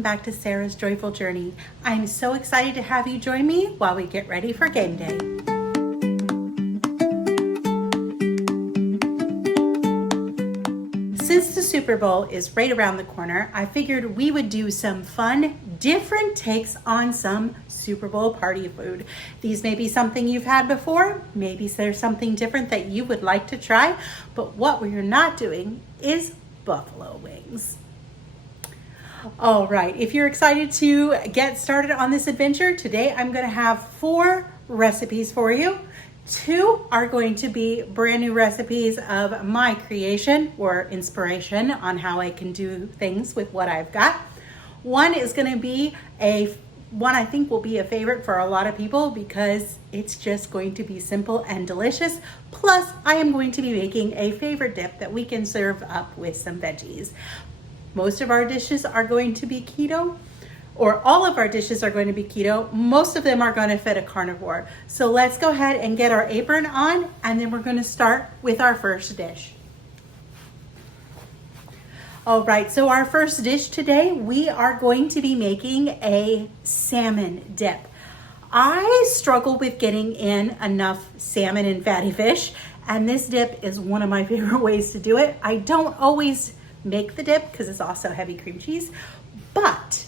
welcome back to Sarah's Joyful Journey. I'm so excited to have you join me while we get ready for game day. Since the Super Bowl is right around the corner, I figured we would do some fun, different takes on some Super Bowl party food. These may be something you've had before, maybe there's something different that you would like to try, but what we're not doing is buffalo wings. All right, if you're excited to get started on this adventure, today I'm going to have 4 recipes for you. 2 are going to be brand new recipes of my creation or inspiration on how I can do things with what I've got. 1 is going to be one I think will be a favorite for a lot of people because it's just going to be simple and delicious. Plus, I am going to be making a favorite dip that we can serve up with some veggies. Most of our dishes are going to be keto, or all of our dishes are going to be keto. Most of them are going to fit a carnivore. So let's go ahead and get our apron on, and then we're going to start with our first dish. All right, so our first dish today, we are going to be making a salmon dip. I struggle with getting in enough salmon and fatty fish, and this dip is one of my favorite ways to do it. I don't always make the dip because it's also heavy cream cheese, but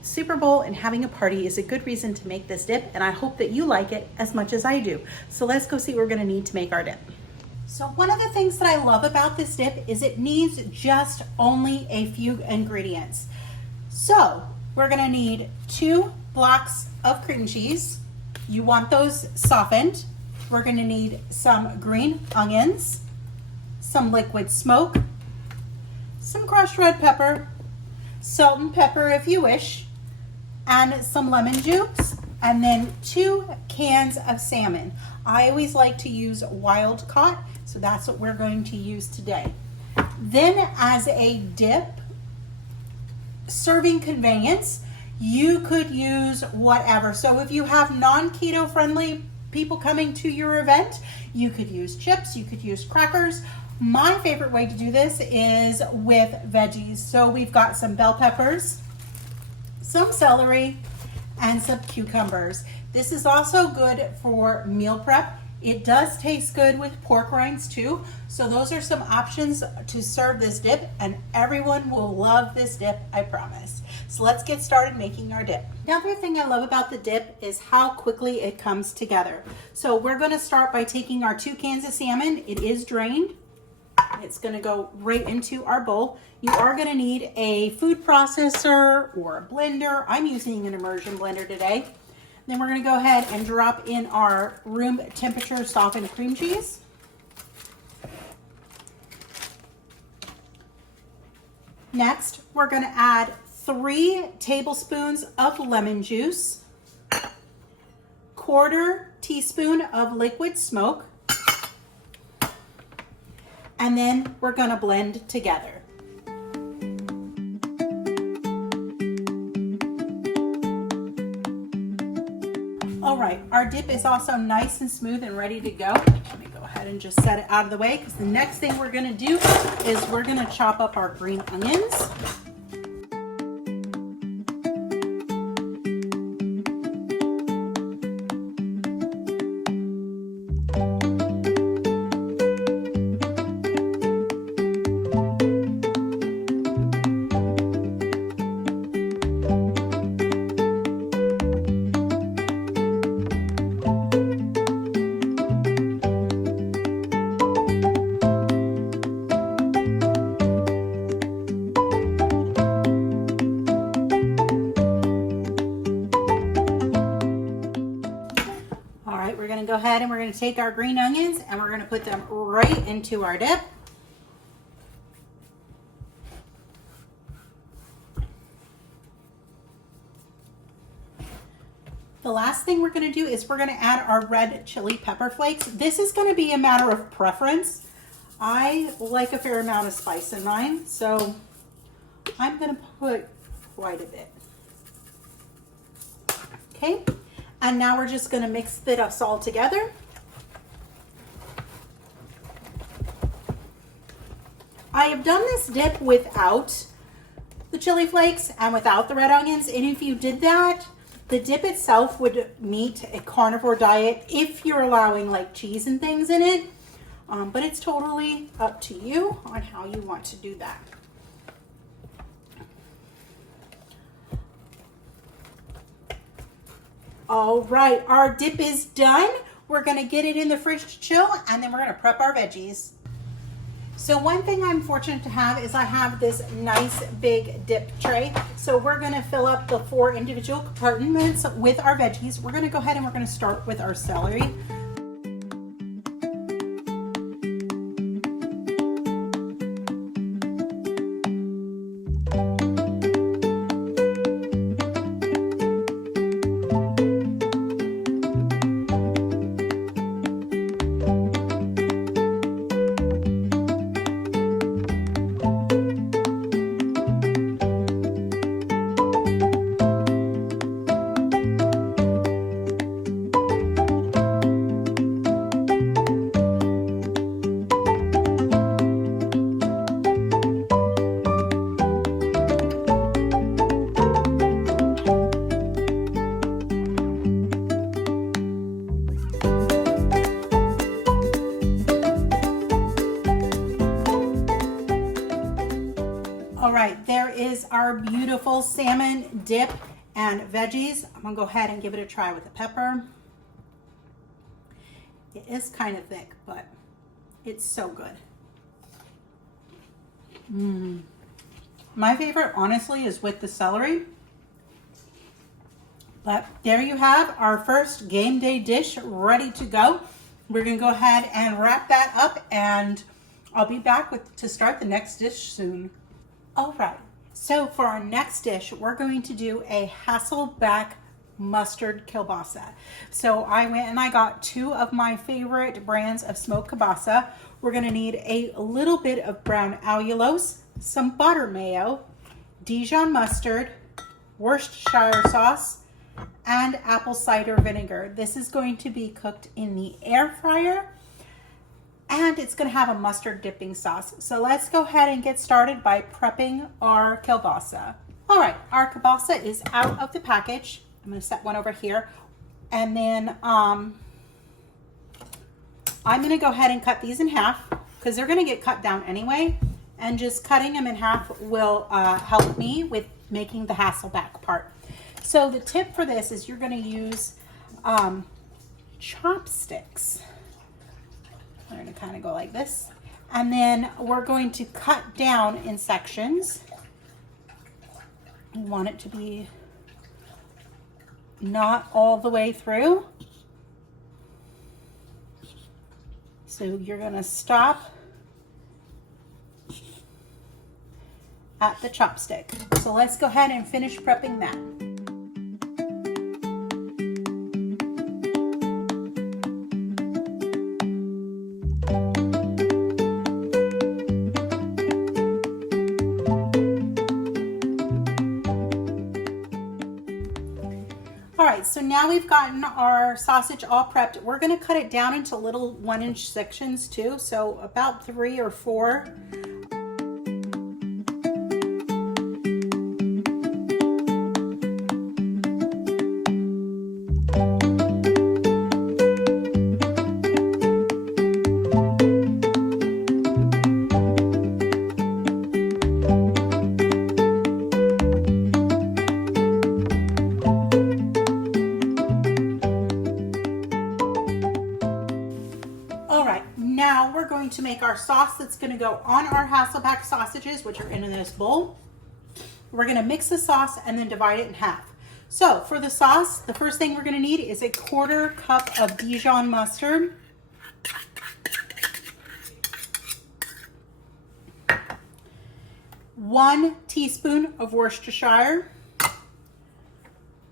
Super Bowl and having a party is a good reason to make this dip, and I hope that you like it as much as I do. So let's go see what we're going to need to make our dip. So one of the things that I love about this dip is it needs just only a few ingredients. So we're going to need 2 blocks of cream cheese. You want those softened. We're going to need some green onions, some liquid smoke, some crushed red pepper, salt and pepper if you wish, and some lemon juice, and then 2 cans of salmon. I always like to use wild caught, so that's what we're going to use today. Then as a dip serving convenience, you could use whatever. So if you have non-keto friendly people coming to your event, you could use chips, you could use crackers. My favorite way to do this is with veggies. So we've got some bell peppers, some celery, and some cucumbers. This is also good for meal prep. It does taste good with pork rinds too. So those are some options to serve this dip, and everyone will love this dip, I promise. So let's get started making our dip. Another thing I love about the dip is how quickly it comes together. So we're gonna start by taking our 2 cans of salmon. It is drained. It's going to go right into our bowl. You are going to need a food processor or a blender. I'm using an immersion blender today. Then we're going to go ahead and drop in our room temperature softened cream cheese. Next, we're going to add 3 tablespoons of lemon juice, 1/4 teaspoon of liquid smoke, and then we're going to blend together. All right, our dip is also nice and smooth and ready to go. Let me go ahead and just set it out of the way because the next thing we're going to do is we're going to chop up our green onions. We're going to go ahead and we're going to take our green onions and we're going to put them right into our dip. The last thing we're going to do is we're going to add our red chili pepper flakes. This is going to be a matter of preference. I like a fair amount of spice in mine, so I'm going to put quite a bit. Okay. And now we're just going to mix this all together. I have done this dip without the chili flakes and without the red onions. And if you did that, the dip itself would meet a carnivore diet if you're allowing like cheese and things in it. But it's totally up to you on how you want to do that. All right, our dip is done. We're gonna get it in the fridge to chill, and then we're gonna prep our veggies. So one thing I'm fortunate to have is I have this nice big dip tray. So we're gonna fill up the 4 individual compartments with our veggies. We're gonna go ahead and we're gonna start with our celery. All right, there is our beautiful salmon dip and veggies. I'm gonna go ahead and give it a try with the pepper. It is kind of thick, but it's so good. My favorite, honestly, is with the celery. But there you have our first game day dish ready to go. We're gonna go ahead and wrap that up, and I'll be back to start the next dish soon. All right, so for our next dish, we're going to do a Hasselback mustard kielbasa. So I went and I got 2 of my favorite brands of smoked kielbasa. We're gonna need a little bit of brown allulose, some butter mayo, Dijon mustard, Worcestershire sauce, and apple cider vinegar. This is going to be cooked in the air fryer, and it's going to have a mustard dipping sauce. So let's go ahead and get started by prepping our kielbasa. All right, our kielbasa is out of the package. I'm going to set one over here, and then I'm going to go ahead and cut these in half because they're going to get cut down anyway, and just cutting them in half will help me with making the Hasselback part. So the tip for this is you're going to use chopsticks. We're going to kind of go like this, and then we're going to cut down in sections. You want it to be not all the way through. So you're going to stop at the chopstick. So let's go ahead and finish prepping that. So now we've gotten our sausage all prepped. We're going to cut it down into little 1-inch sections too. So about 3 or 4. Now we're going to make our sauce that's going to go on our Hasselback sausages, which are in this bowl. We're going to mix the sauce and then divide it in half. So for the sauce, the first thing we're going to need is a 1/4 cup of Dijon mustard, 1 teaspoon of Worcestershire,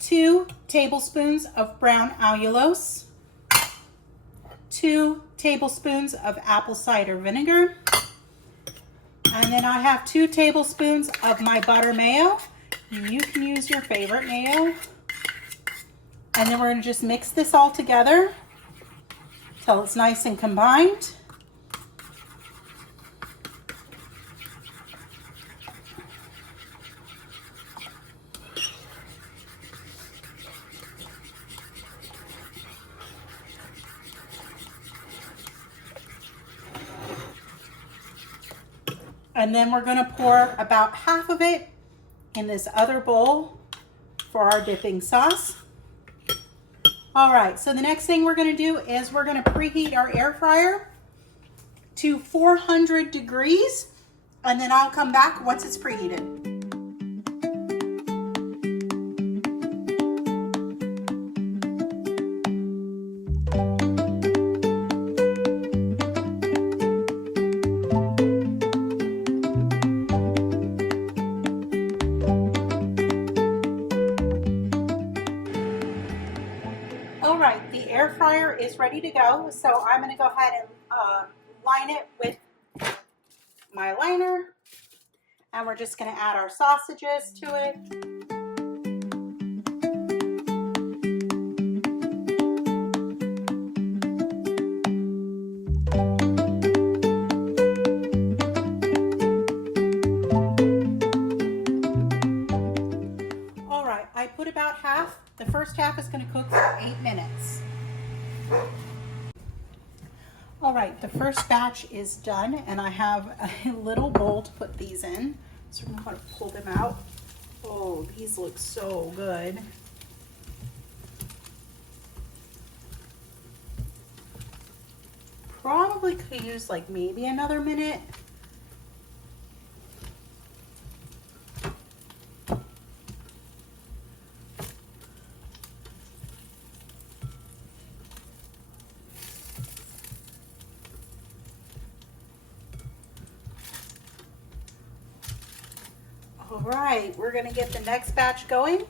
2 tablespoons of brown allulose, 2 tablespoons of apple cider vinegar, and then I have 2 tablespoons of my butter mayo. You can use your favorite mayo. And then we're going to just mix this all together till it's nice and combined. And then we're gonna pour about half of it in this other bowl for our dipping sauce. All right, so the next thing we're gonna do is we're gonna preheat our air fryer to 400 degrees, and then I'll come back once it's preheated. All right, the air fryer is ready to go, so I'm gonna go ahead and line it with my liner, and we're just gonna add our sausages to it. All right, I put about half. The first half is gonna cook for 8 minutes. All right, the first batch is done, and I have a little bowl to put these in. So I'm gonna pull them out. Oh, these look so good. Probably could use like maybe another minute. All right, we're gonna get the next batch going,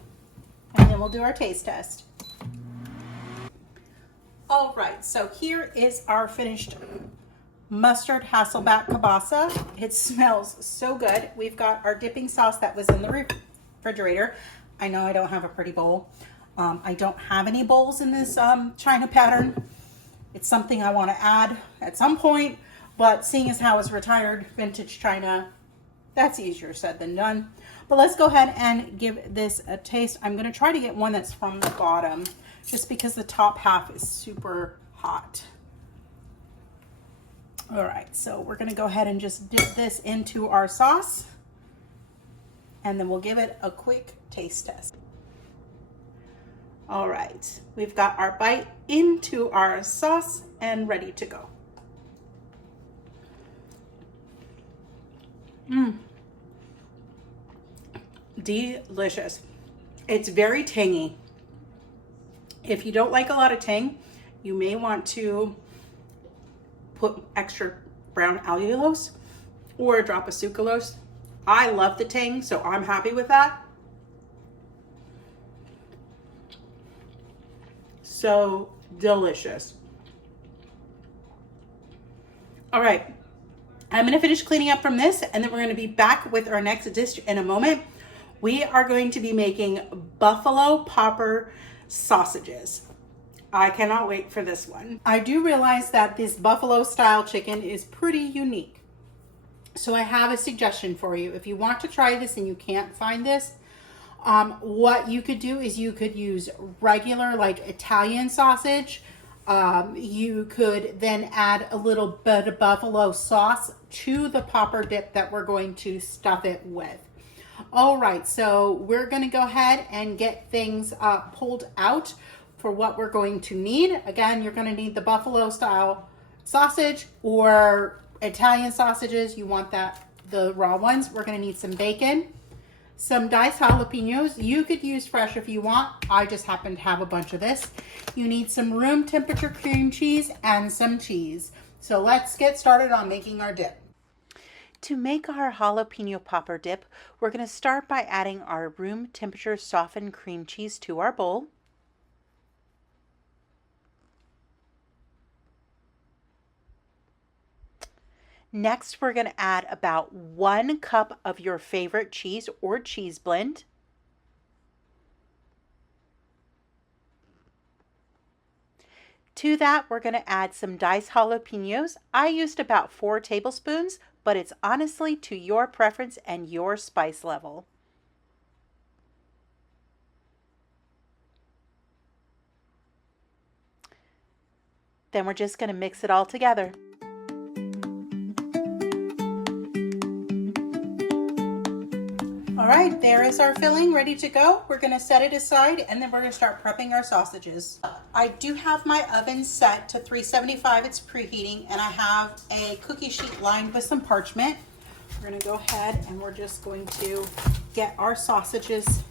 and then we'll do our taste test. All right, so here is our finished mustard Hasselback kielbasa. It smells so good. We've got our dipping sauce that was in the refrigerator. I know I don't have a pretty bowl. I don't have any bowls in this China pattern. It's something I want to add at some point, but seeing as how it's retired vintage China, that's easier said than done. But let's go ahead and give this a taste. I'm going to try to get one that's from the bottom, just because the top half is super hot. All right, so we're going to go ahead and just dip this into our sauce, and then we'll give it a quick taste test. All right, we've got our bite into our sauce and ready to go. Delicious. It's very tangy. If you don't like a lot of tang, you may want to put extra brown allulose or a drop of sucralose. I love the tang, so I'm happy with that. So delicious. All right, I'm gonna finish cleaning up from this, and then we're gonna be back with our next dish in a moment. We are going to be making buffalo popper sausages. I cannot wait for this one. I do realize that this buffalo style chicken is pretty unique. So I have a suggestion for you. If you want to try this and you can't find this, what you could do is you could use regular like Italian sausage. You could then add a little bit of buffalo sauce to the popper dip that we're going to stuff it with. All right, so we're gonna go ahead and get things pulled out for what we're going to need. Again, you're gonna need the buffalo style sausage or Italian sausages. You want the raw ones. We're gonna need some bacon, some diced jalapenos. You could use fresh if you want. I just happen to have a bunch of this. You need some room temperature cream cheese and some cheese. So let's get started on making our dip. To make our jalapeno popper dip, we're going to start by adding our room temperature softened cream cheese to our bowl. Next, we're going to add about 1 cup of your favorite cheese or cheese blend. To that, we're going to add some diced jalapenos. I used about 4 tablespoons, but it's honestly to your preference and your spice level. Then we're just going to mix it all together. there is our filling ready to go. We're gonna set it aside and then we're gonna start prepping our sausages. I do have my oven set to 375, it's preheating, and I have a cookie sheet lined with some parchment. We're gonna go ahead and we're just going to get our sausages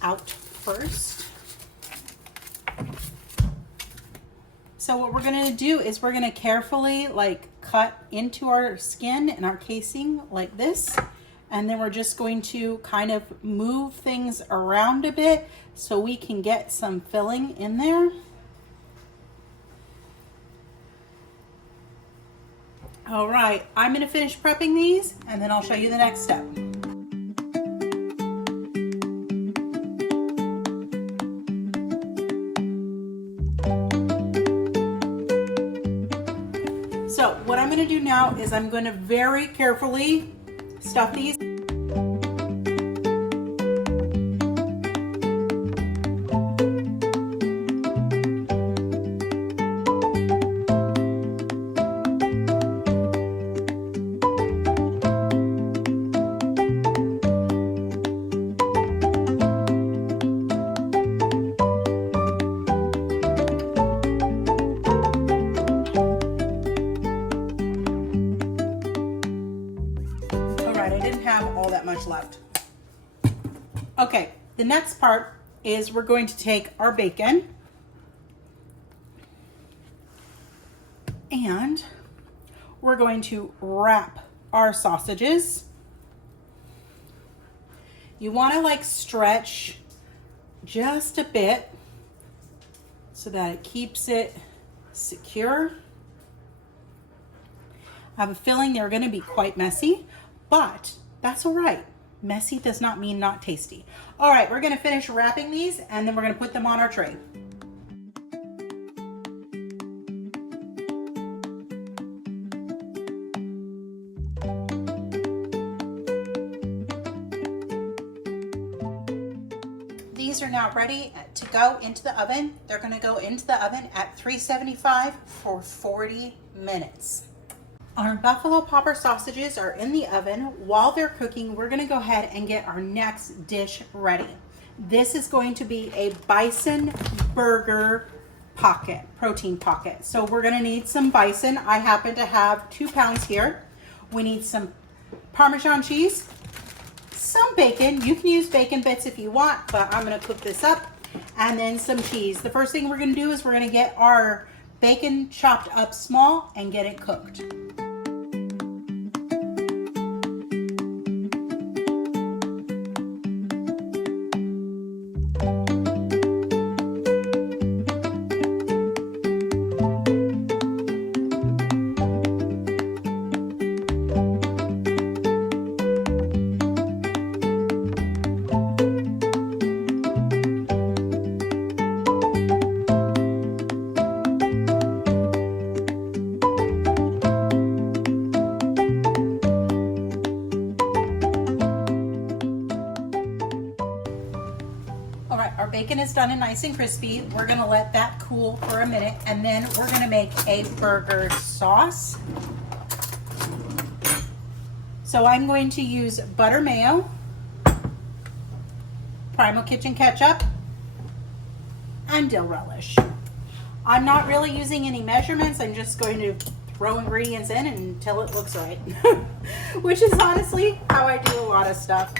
out first. So what we're gonna do is we're gonna carefully cut into our skin and our casing like this. And then we're just going to kind of move things around a bit so we can get some filling in there. All right, I'm gonna finish prepping these and then I'll show you the next step. So what I'm gonna do now is I'm gonna very carefully stuff these. All that much left. Okay, the next part is we're going to take our bacon and we're going to wrap our sausages. You want to stretch just a bit so that it keeps it secure. I have a feeling they're going to be quite messy, but that's all right. Messy does not mean not tasty. All right, we're gonna finish wrapping these and then we're gonna put them on our tray. These are now ready to go into the oven. They're gonna go into the oven at 375 for 40 minutes. Our buffalo popper sausages are in the oven. While they're cooking, we're gonna go ahead and get our next dish ready. This is going to be a bison burger pocket, protein pocket. So we're gonna need some bison. I happen to have 2 pounds here. We need some Parmesan cheese, some bacon. You can use bacon bits if you want, but I'm gonna cook this up. And then some cheese. The first thing we're gonna do is we're gonna get our bacon chopped up small and get it cooked. Our bacon is done and nice and crispy. We're gonna let that cool for a minute and then we're gonna make a burger sauce. So I'm going to use butter mayo, Primal Kitchen ketchup, and dill relish. I'm not really using any measurements. I'm just going to throw ingredients in until it looks right, which is honestly how I do a lot of stuff.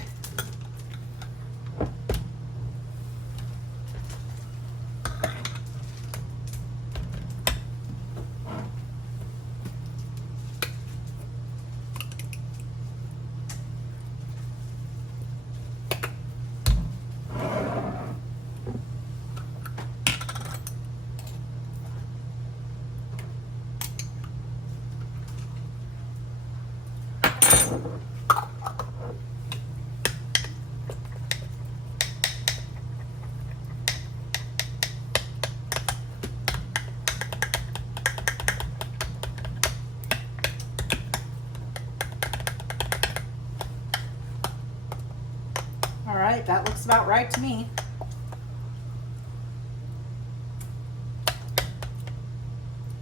All right, that looks about right to me.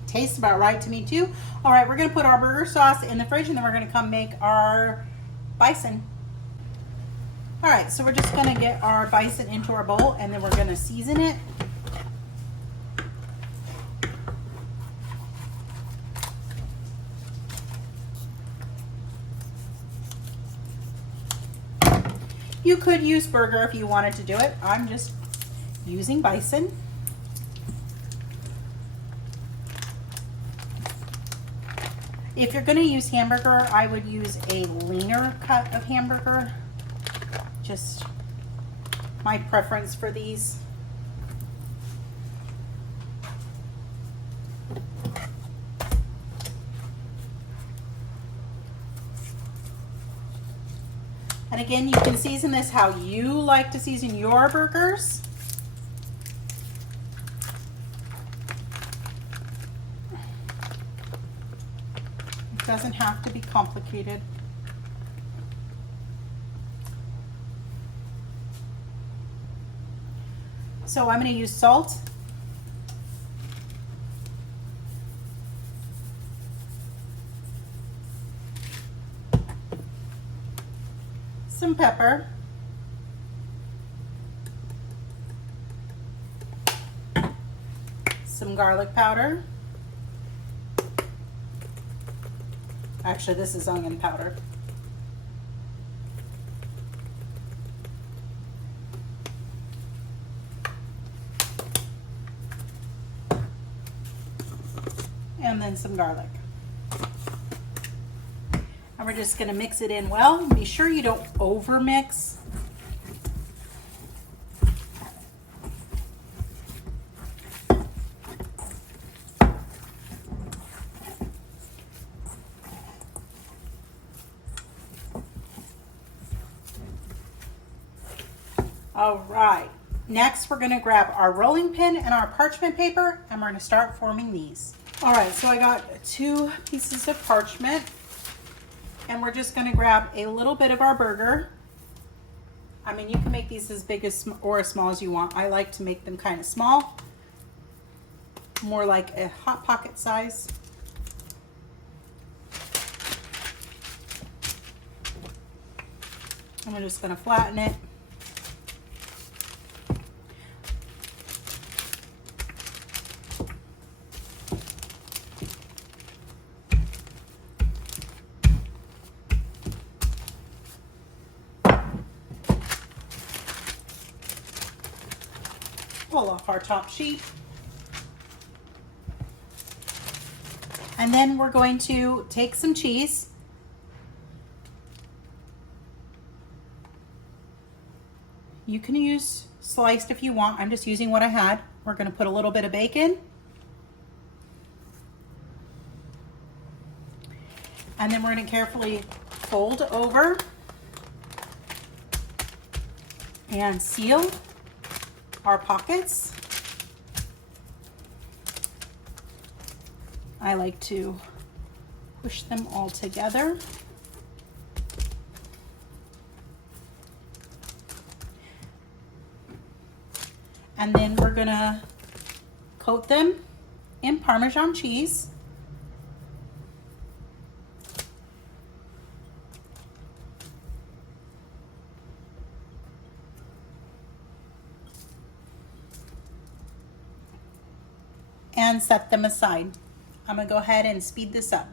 Tastes about right to me too. All right, we're gonna put our burger sauce in the fridge and then we're gonna come make our bison. All right, so we're just gonna get our bison into our bowl and then we're gonna season it. You could use burger if you wanted to do it. I'm just using bison. If you're going to use hamburger, I would use a leaner cut of hamburger. Just my preference for these. And again, you can season this how you like to season your burgers. It doesn't have to be complicated. So I'm going to use salt. Some pepper. Some garlic powder. Actually, this is onion powder. And then some garlic. And we're just going to mix it in well. Be sure you don't over mix. All right, next we're gonna grab our rolling pin and our parchment paper and we're gonna start forming these. All right, so I got 2 pieces of parchment and we're just gonna grab a little bit of our burger. I mean, you can make these as big as or as small as you want. I like to make them kind of small, more like a Hot Pocket size. And we're just gonna flatten it. Pull off our top sheet. And then we're going to take some cheese. You can use sliced if you want. I'm just using what I had. We're going to put a little bit of bacon. And then we're going to carefully fold over and seal our pockets. I like to push them all together. And then we're gonna coat them in Parmesan cheese. And set them aside. I'm gonna go ahead and speed this up.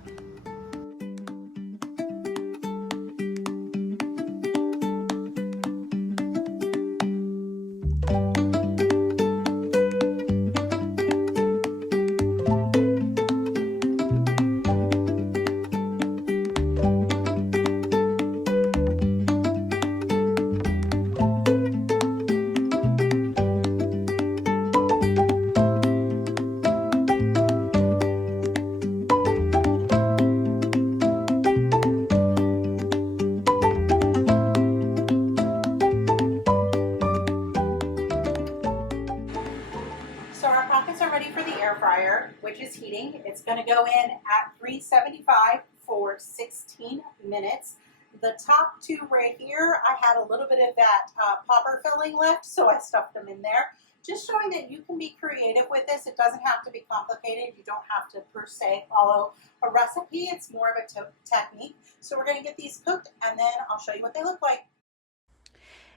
So our pockets are ready for the air fryer, which is heating. It's going to go in at 375 for 16 minutes. The top 2 right here, I had a little bit of that popper filling left, so I stuffed them in there. Just showing that you can be creative with this. It doesn't have to be complicated. You don't have to per se follow a recipe. It's more of a technique. So we're going to get these cooked and then I'll show you what they look like.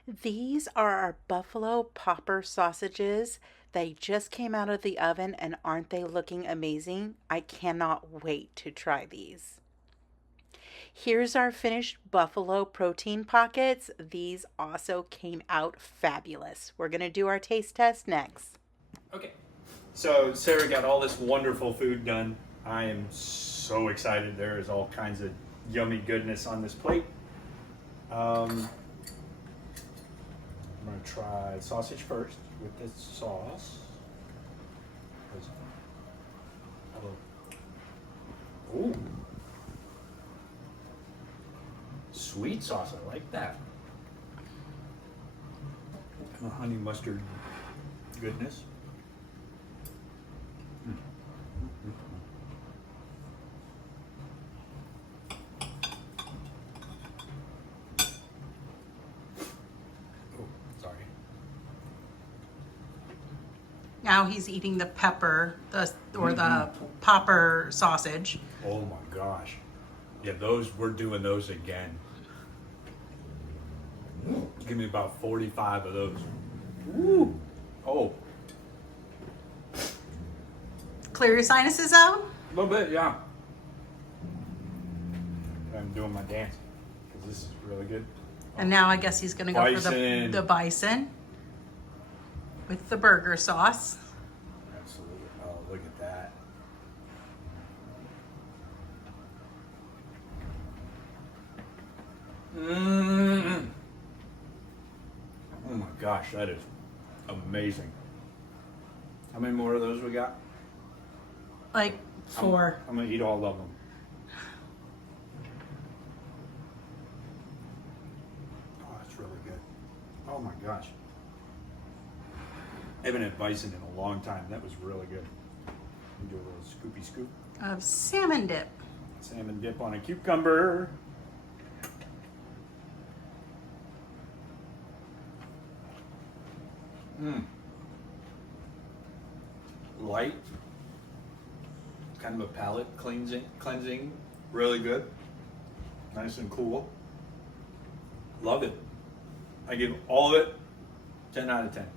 These are our buffalo popper sausages. They just came out of the oven and aren't they looking amazing? I cannot wait to try these. Here's our finished buffalo protein pockets. These also came out fabulous. We're going to do our taste test next. Okay, so Sarah got all this wonderful food done. I am so excited. There is all kinds of yummy goodness on this plate. I'm going to try sausage first with this sauce. Ooh. Sweet sauce, I like that. And the honey mustard goodness. Oh, sorry. Now he's eating the pepper, the popper sausage. Oh my gosh. Yeah, we're doing those again. Give me about 45 of those. Woo! Oh, Clear your sinuses out? a little bit, yeah. I'm doing my dance because this is really good. And now I guess he's going to go for the bison with the burger sauce. Absolutely. Oh, look at that. Mm. Oh my gosh, that is amazing. How many more of those we got? Like 4. I'm gonna eat all of them. Oh, that's really good. Oh my gosh. I haven't had bison in a long time. That was really good. Do a little scoopy scoop. Of salmon dip. Salmon dip on a cucumber. Light, kind of a palate cleansing, really good, nice and cool. Love it. I give all of it 10 out of 10.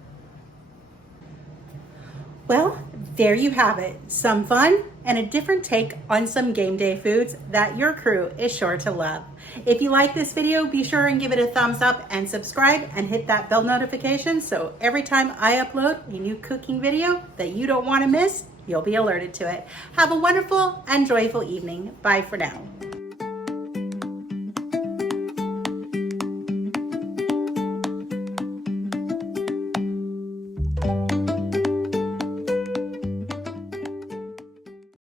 Well, there you have it. Some fun and a different take on some game day foods that your crew is sure to love. If you like this video, be sure and give it a thumbs up and subscribe and hit that bell notification so every time I upload a new cooking video that you don't want to miss, you'll be alerted to it. Have a wonderful and joyful evening. Bye for now.